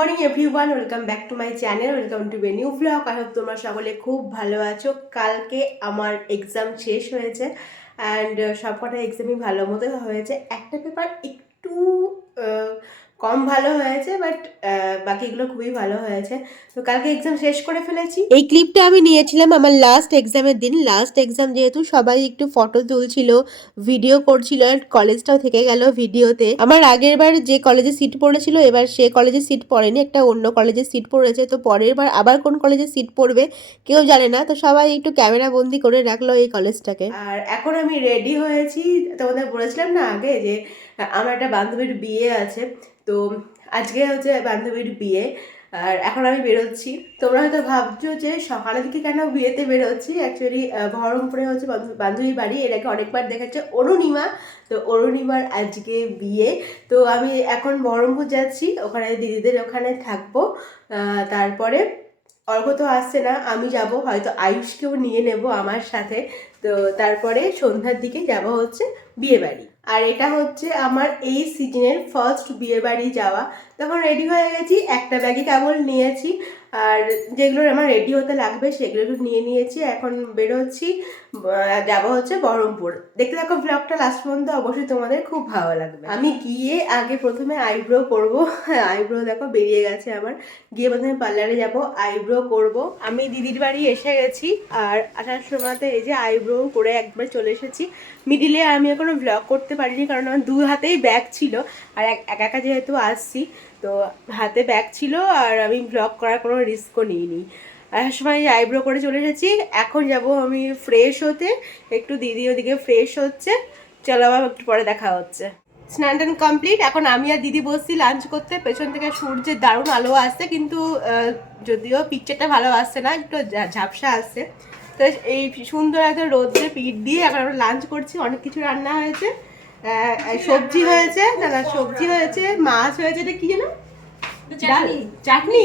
Morning everyone, welcome back to my channel, welcome to a new blog. I hope তোমরা সকলে খুব ভালো আছো। কালকে আমার এক্সাম শেষ হয়েছে অ্যান্ড সবকটা এক্সামই ভালো মতো হয়েছে। একটা পেপার একটু কম ভালো হয়েছে, বাট বাকিগুলো খুবই ভালো হয়েছে। তো কালকে এক্সাম শেষ করে ফেলেছি। এই ক্লিপটা আমি নিয়েছিলাম আমার লাস্ট এক্সামের দিন। লাস্ট এক্সাম যেহেতু সবাই একটু ফটো তুলছিল, ভিডিও করছিল, আর কলেজটাও থেকে গেল ভিডিওতে। আমার আগের বার যে কলেজে সিট পড়েছিল, এবার সে কলেজে সিট পড়েনি, একটা অন্য কলেজে সিট পড়েছে। তো পরের বার আবার কোন কলেজে সিট পড়বে কেউ জানে না, তো সবাই একটু ক্যামেরা বন্দি করে রাখলো এই কলেজটাকে। আর এখন আমি রেডি হয়েছি। তোমাদের বলেছিলাম না আগে যে আমার একটা বান্ধবীর বিয়ে আছে, তো আজকে হচ্ছে বান্ধবীর বিয়ে। আর এখন আমি বেরোচ্ছি। তোমরা হয়তো ভাবছো যে সকালের দিকে কেন বিয়েতে বেরোচ্ছি। অ্যাকচুয়ালি বহরমপুরে হচ্ছে বান্ধবীর বাড়ি, এর আগে অনেকবার দেখেছে অরুণিমা। তো অরুণিমার আজকে বিয়ে, তো আমি এখন বহরমপুর যাচ্ছি, ওখানে দিদিদের ওখানে থাকবো। তারপরে অর্ঘ তো আসছে না, আমি যাব, হয়তো আয়ুষকেও নিয়ে নেব আমার সাথে। তো তারপরে সন্ধ্যার দিকে যাব হচ্ছে বিয়ে বাড়ি। আর এটা হচ্ছে আমার এই সিজনের ফার্স্ট বিয়ে বাড়ি যাওয়া। তখন রেডি হয়ে গেছি, একটা ব্যাগই কেবল নিয়েছি, আর যেগুলো আমার রেডি হতে লাগবে সেগুলো নিয়ে নিয়েছি। এখন বেরোচ্ছি, যাবো হচ্ছে বহরমপুর। দেখতে থাকো ব্লগটা লাস্ট পর্যন্ত, অবশ্যই তোমাদের খুব ভালো লাগবে। আমি গিয়ে আগে প্রথমে আইব্রো করব। আইব্রো দেখো বেরিয়ে গেছে আমার। গিয়ে প্রথমে পার্লারে যাব, আইব্রো করব। আমি দিদির বাড়ি এসে গেছি, আর আসার সময়তে এই যে আইব্রো করে একবার চলে এসেছি। মিডিলে আমি এখনো ব্লগ করতে পারিনি, কারণ আমার দু হাতেই ব্যাগ ছিল, আর একা একা যেহেতু আসছি, তো হাতে ব্যাগ ছিল, আর আমি ব্লগ করার কোনো রিস্কও নিইনি। আসার সময় আইব্রো করে চলে এসেছি। এখন যাব আমি ফ্রেশ হতে, একটু দিদি ওদিকে ফ্রেশ হচ্ছে। চলো আবার একটু পরে দেখা হচ্ছে। স্নান টান কমপ্লিট, এখন আমি আর দিদি বসছি লাঞ্চ করতে। পেছন থেকে সূর্যের দারুণ আলো আসছে, কিন্তু যদিও পিকচারটা ভালো আসছে না, একটু ঝাপসা আসছে। তো এই সুন্দর একটা রোদ্রে পিঠ দিয়ে এখন আমরা লাঞ্চ করছি। অনেক কিছু রান্না হয়েছে, সবজি হয়েছে, না সবজি হয়েছে, মাছ হয়েছে, এটা কি যেন চাটনি।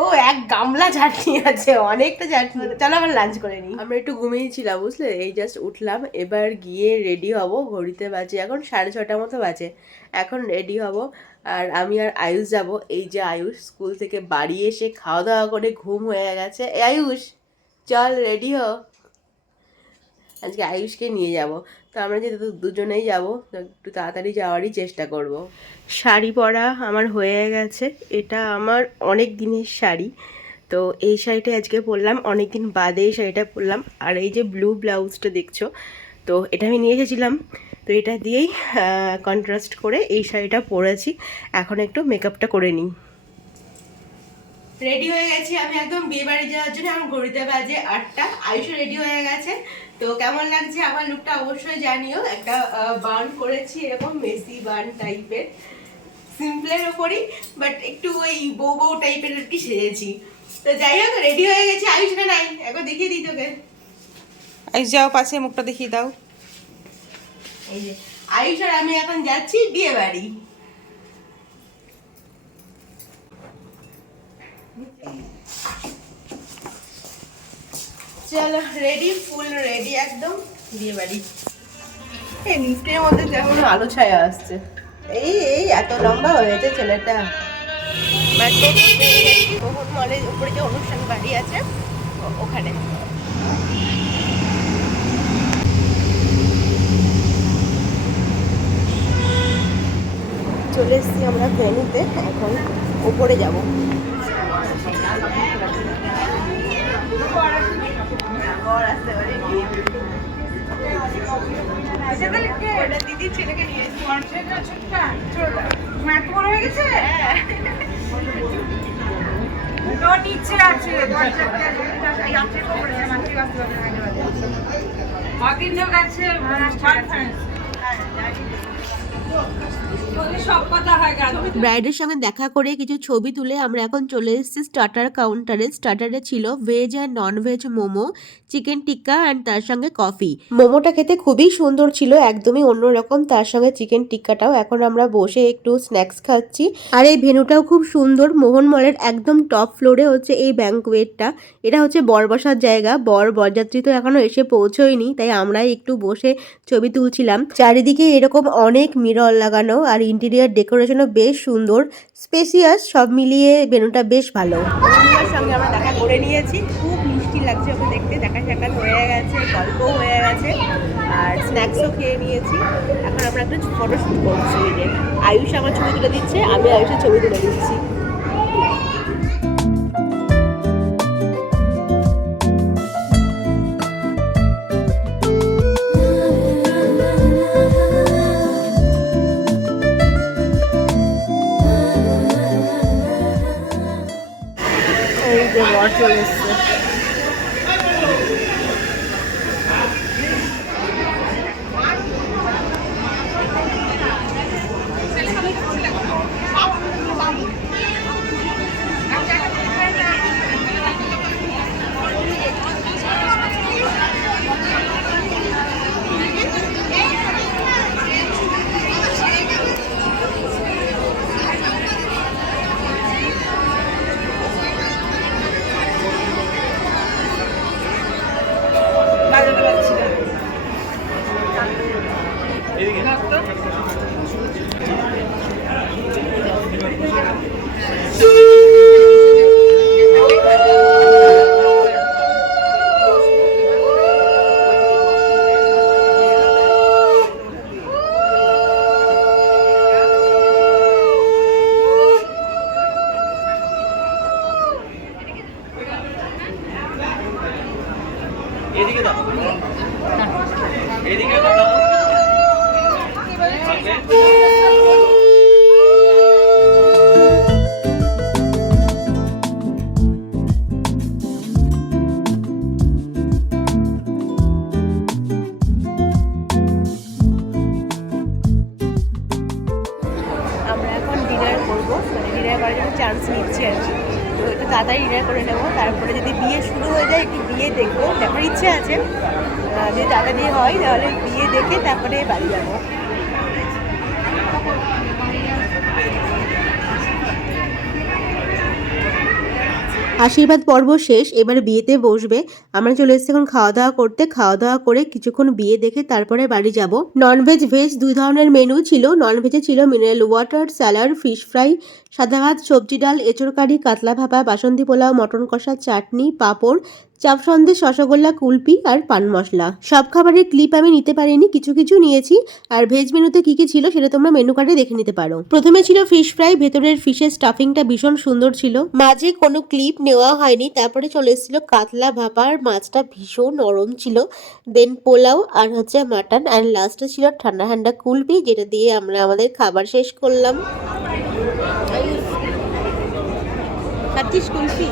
ও এক গামলা চাটনি আছে, অনেকটা চাটনি। চলো আবার লাঞ্চ করে নিই। আমরা একটু ঘুমিয়েছিলাম বুঝলে, এই জাস্ট উঠলাম। এবার গিয়ে রেডি হব। ঘড়িতে বাজে এখন 6:30 মতো বাজে। এখন রেডি হব, আর আমি আর আয়ুষ যাব। এই যে আয়ুষ স্কুল থেকে বাড়ি এসে খাওয়া দাওয়া করে ঘুম হয়ে গেছে। এই আয়ুষ, চল রেডি হ। আজকে আয়ুষকে নিয়ে যাব। তো আমরা যেহেতু দুজনেই যাব, তো একটু তাড়াতাড়ি যাওয়ারই চেষ্টা করব। শাড়ি পরা আমার হয়ে গেছে। এটা আমার অনেক দিনের শাড়ি, তো এই শাড়িটা আজকে পরলাম, অনেক দিন বাদে এই শাড়িটা পরলাম। আর এই যে ব্লু ব্লাউজটা দেখছো, তো এটা আমি নিয়ে এসেছিলাম। তো এটা দিয়েই কন্ট্রাস্ট করে এই শাড়িটা পরেছি। এখন একটু মেকআপটা করে নিই। রেডি হয়ে গেছি আমি একদম বিয়ে বাড়ি যাওয়ার জন্য। আমার ঘড়িতে বাজে 8টা। আয়ুষও রেডি হয়ে গেছে। তো কেমন লাগছে আমার লুকটা অবশ্যই জানিও। একটা বান করেছি, এরকম মেসি বান টাইপের, সিম্পলের ওপরই, বাট একটু ওই বউ বউ টাইপের আর কি সেজেছি। তো যাই হোক, রেডি হয়ে গেছি। আয়ুষটা নাই, একবার দেখিয়ে দিই তোকে। আয়ুষ যাও, পাশে মুখটা দেখিয়ে দাও। এই যে আয়ুষ আর আমি এখন যাচ্ছি বিয়ে বাড়ি। চলো রেডি, ফুল রেডি একদম, বিয়ে বাড়ি। এই লিফটের মধ্যে কেমন আলো ছায়া আসছে। এই এই এত লম্বা হয়েছে ছেলেটা। মোহন মলের উপরে যে অনুষ্ঠান বাড়ি আছে ওখানে। চলে এসছি আমরা ভেন্যুতে, এখন ওপরে যাব। দিদির ছেলেকে নিয়ে ব্রাইডের সঙ্গে দেখা করে কিছু ছবি তুলে আমরা এখন চলে এসেছি স্টার্টার কাউন্টারে। স্টার্টারে ছিল veg and non veg momo, chicken tikka and তার সঙ্গে কফি। মোমোটা খেতে খুবই সুন্দর ছিল, একদমই অন্যরকম, তার সঙ্গে চিকেন টিক্কাটাও। এখন আমরা বসে একটু স্ন্যাক্স খাচ্ছি। আর এই ভেন্যুটাও খুব সুন্দর, মোহন মলের একদম টপ ফ্লোরে হচ্ছে এই ব্যাঙ্কোয়েটটা। এটা হচ্ছে বর বসার জায়গা। বরযাত্রী তো এখনো এসে পৌঁছয়নি, তাই আমরাই একটু বসে ছবি তুলছিলাম। চারিদিকে এরকম অনেক মিরর লাগানো, আর ইন্টেরিয়ার ডেকোরেশনও বেশ সুন্দর, স্পেসিয়াস, সব মিলিয়ে মেনুটা বেশ ভালো। বন্ধুদের সঙ্গে আমরা দেখা করে নিয়েছি, খুব মিষ্টি লাগছে ওকে দেখতে, দেখা সাক্ষাৎ হয়ে গেছে, গল্পও হয়ে গেছে, আর স্ন্যাক্সও খেয়ে নিয়েছি। এখন আমরা একটা ফটোশ্যুট করছি। আয়ুষ আমার ছবি তুলে দিচ্ছে, আমি আয়ুষের ছবি তুলে দিচ্ছি। এই যে বর চলে এসছে। এদিকে দাও, এদিকে দাও। আমরা এখন ডিনার করবো, মানে ডিনার করার জন্য চান্স নিচ্ছি আর কি। তো একটু তাড়াতাড়ি ডিনার করে নেবো, তারপরে যদি বিয়ে শুরু হয়ে যায় একটু বিয়ে দেখবো, দেখার ইচ্ছে আছে। যদি তাড়াতাড়ি হয় তাহলে বিয়ে দেখে তারপরে বাড়ি যাবো। আশীর্বাদ পর্ব শেষ, এবার বিয়েতে বসবে। আমরা চলে এসেছি এখন খাওয়া দাওয়া করতে। খাওয়া দাওয়া করে কিছুক্ষণ বিয়ে দেখে তারপরে বাড়ি যাব। ননভেজ ভেজ দুই ধরনের মেনু ছিল। ননভেজে ছিল mineral water, salad, fish fry, সাদা ভাত, সবজি ডাল, এঁচড় কারি, কাতলা ভাপা, বাসন্তী পোলাও, মটন কষা, চাটনি, পাঁপড়, চাপ সন্দেশ, রসগোল্লা, কুলপি আর পান মশলা। সব খাবারের ক্লিপ আমি নিতে পারিনি, কিছু কিছু নিয়েছি। আর ভেজ মেনুতে কি কি ছিল সেটা তোমরা মেনু কার্ডে দেখে নিতে পারো। প্রথমে ছিল ফিশ ফ্রাই, ভেতরের ফিশের স্টাফিংটা ভীষণ সুন্দর ছিল, মাঝে কোনো ক্লিপ নেওয়া হয়নি। তারপরে চলে এসেছিল কাতলা ভাপার, মাছটা ভীষণ নরম ছিল। দেন পোলাও আর হচ্ছে মাটন, আর লাস্টে ছিল ঠান্ডা ঠান্ডা কুলপি, যেটা দিয়ে আমরা আমাদের খাবার শেষ করলাম। কুলপি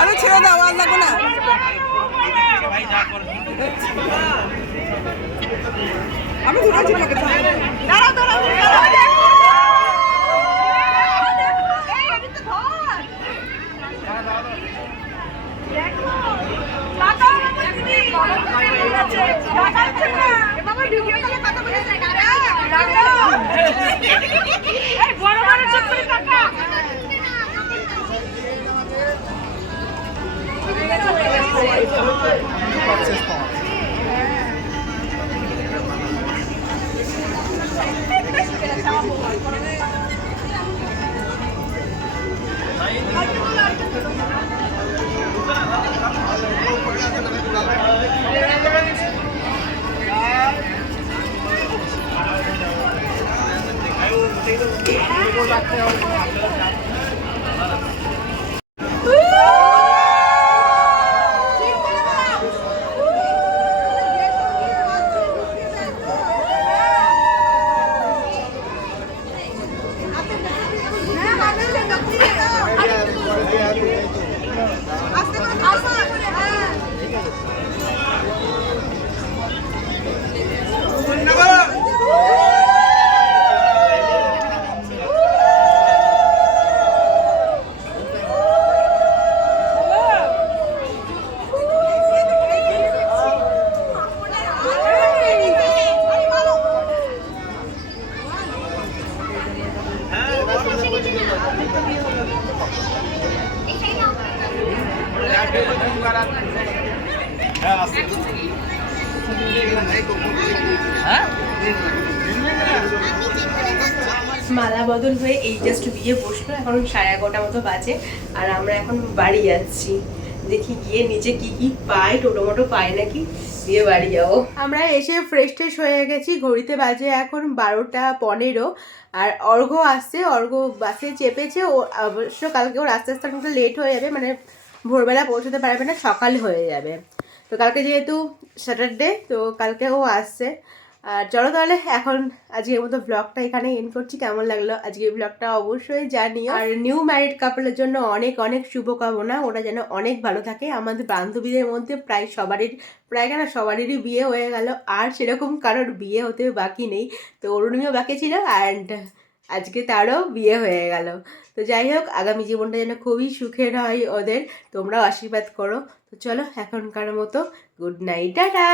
আরে ছেড়ে দাও, আর লাগো না। আমি ঘুরেছি, দাঁড়াও দাঁড়াও। মালা বদল হয়ে এই জাস্ট বিয়ে বসলো, এখন 11:30 মতো বাজে আর আমরা এখন বাড়ি যাচ্ছি। দেখি গিয়ে নিচে কি কি পাই, টোটো মোটো পাই নাকি, দিয়ে বাড়ি যাবো। আমরা এসে ফ্রেশ ট্রেশ হয়ে গেছি, ঘড়িতে বাজে এখন 12:15 আর অর্ঘ্য আসছে, অর্ঘ্য বাসে চেপেছে। ও অবশ্য কালকে ওর আস্তে আস্তে অনেকটা লেট হয়ে যাবে, মানে ভোরবেলা পৌঁছতে পারবে না, সকাল হয়ে যাবে। তো কালকে যেহেতু স্যাটারডে, তো কালকে ও আসছে। আর চলো তাহলে এখন আজকের মতো ব্লগটা এখানে এন্ড করছি। কেমন লাগলো আজকের ব্লগটা অবশ্যই জানিও। আর নিউ ম্যারিড কাপলের জন্য অনেক অনেক শুভকামনা, ওরা যেন অনেক ভালো থাকে। আমাদের বান্ধবীদের মধ্যে প্রায় সবারই বিয়ে হয়ে গেল, আর সেরকম কারোর বিয়ে হতে বাকি নেই। তো অরুণীও বাকি ছিল, অ্যান্ড আজকে তারও বিয়ে হয়ে গেল। তো যাই হোক, আগামী জীবনটা যেন খুবই সুখের হয় ওদের, তোমরাও আশীর্বাদ করো। তো চলো এখনকার মতো গুড নাইট, টাটা।